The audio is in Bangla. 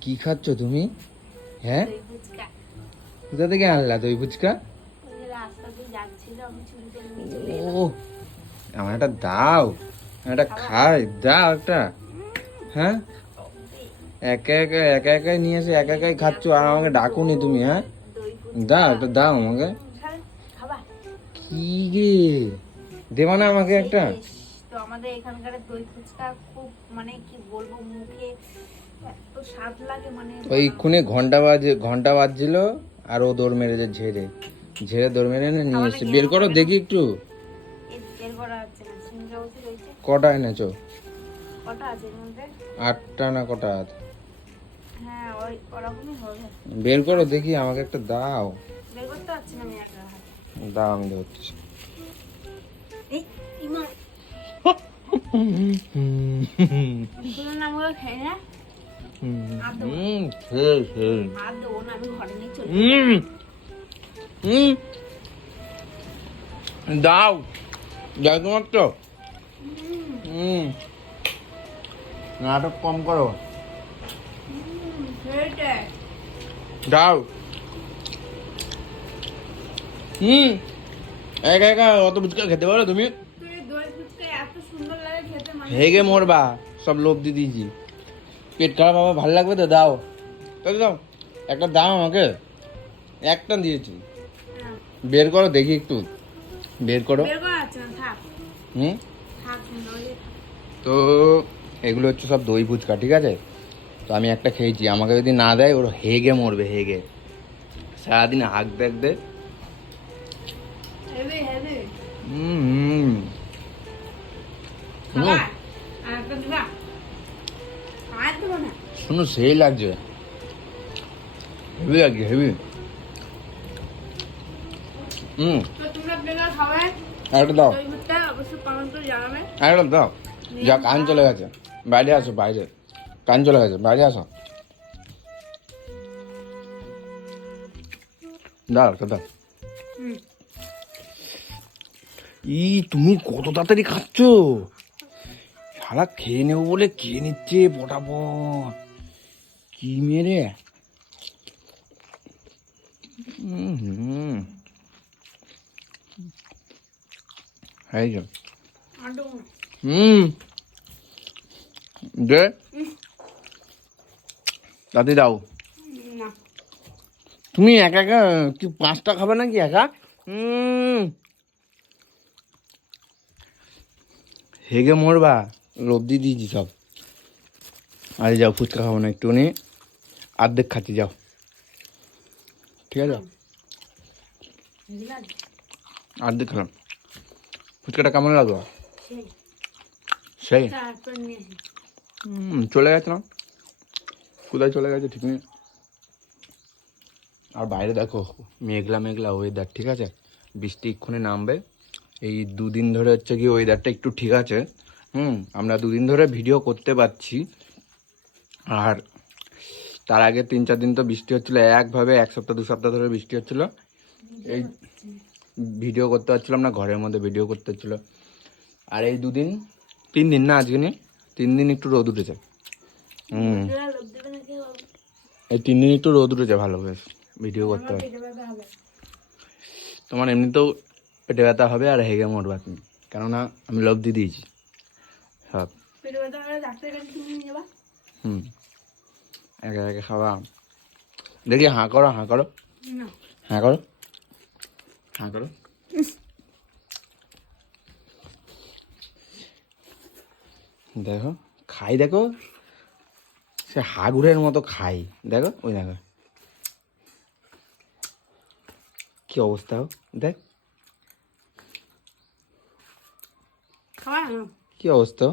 কি খাচ্ছ তুমি? হ্যাঁ? কোথা থেকে আনলা দই ফুচকা? ও আমার একটা দাও একটা খাই দাও একটা। হ্যাঁ? একা একা একা একাই নিয়ে এসে একা একাই খাচ্ছ আর আমাকে ডাকুনি তুমি হ্যাঁ? দাও একটা দাও আমাকে। কি রে? দেবা না আমাকে একটা। তো আমাদের এখানকার দই ফুচকা খুব মানে কি বলব মুখে এত স্বাদ লাগে মানে। ওই ক্ষণে ঘণ্টা বাজে ঘণ্টা বাজছিল আর ও দৌড় মেরেছে ঝেড়ে। ঝেড়ে দৌড় মেরে এনে নিয়ে এসে বের করো দেখি একটু। কটা এনেছো? আটটা না কটা আছে? হ্যাঁ বের করো দেখি আমাকে একটা দাও। দাও আমি ধরছি দাও দাও তোমার তো নাটক কম করো। দাও। হুম। একা একা অত ফুচকা খেতে পারো তুমি তুই দই ফুচকা এত সুন্দর লাগে খেতে মানে হেগে মরবা সব লোভ দিয়ে দিয়েছি। পেট খারাপ হবে ভালো লাগবে তো? দাও। তাই দাও। একটা দাও আমাকে। একটা দিয়েছি। বের করো দেখি একটু। বের করো। হুম? তো এগুলো হচ্ছে সব দই ফুচকা ঠিক আছে? তো আমি একটা খেয়েছি। আমাকে যদি না দেয় ওর হেগে মরবে হেগে। সারাদিন হাঁক হেভি হুম হুম। শুনো। সেই লাগছে। হেভি লাগছে হেভি হুম। একটা দাও। একটা দাও। যা কান চলে গেছে। বাইরে আসো বাইরে। কান চলে গেছে বাইরে আসো। দাও একটা দাও। ই তুমি কত তাড়াতাড়ি খাচ্ছ? সারা খেয়ে নেব বলে খেয়ে নিচ্ছে পটাপট। কি মেরে? হুম। দে। দাদি দাও। তুমি একা একা কি পাঁচটা খাবে নাকি একা? হুম। হেগে মরবা। লোভ দিয়ে সব আরে যাও, ফুচকা খাব না, একটু নিয়ে অর্ধেক খাচ্ছি, যাও। ঠিক আছে? অর্ধেক খেলাম। ফুচকাটা কেমন লাগল? সেই। চলে গেছে না? কোথায় চলে গেছে ঠিক নেই। আর বাইরে দেখো, মেঘলা মেঘলা ওয়েদার ঠিক আছে? বৃষ্টি এক্ষুনি নামবে। এই দুদিন ধরে হচ্ছে কি ওয়েদারটা একটু ঠিক আছে। হুম, আমরা দুদিন ধরে ভিডিও করতে পারছি। আর তার আগে তিন, চার দিন তো বৃষ্টি হচ্ছিল, একভাবে এক সপ্তাহ, দু সপ্তাহ ধরে বৃষ্টি হচ্ছিল। এই ভিডিও করতে পারছিলাম না, ঘরের মধ্যে ভিডিও করতে হচ্ছিল। আর এই দুদিন, তিন দিন না আজকে নিয়ে তিন দিন একটু রোদ উঠেছে। হুম। এই তিন দিন একটু রোদ উঠেছে, ভালো বেশ, ভিডিও করতে হবে তোমার এমনিতেও পেটে ব্যথা হবে আর হেগে মরবা তুমি কেননা আমি লোভ দিয়ে দিয়েছি। যাবা হুম। একে একে খাওয়া দেখি হাঁ করো হাঁ করো। না। হাঁ করো। হাঁ করো। দেখো খাই দেখো। সে হাগুরের মতো খাই। দেখো ওই দেখো। কি অবস্থা হোক দেখ খাওয়া কি অবস্থা?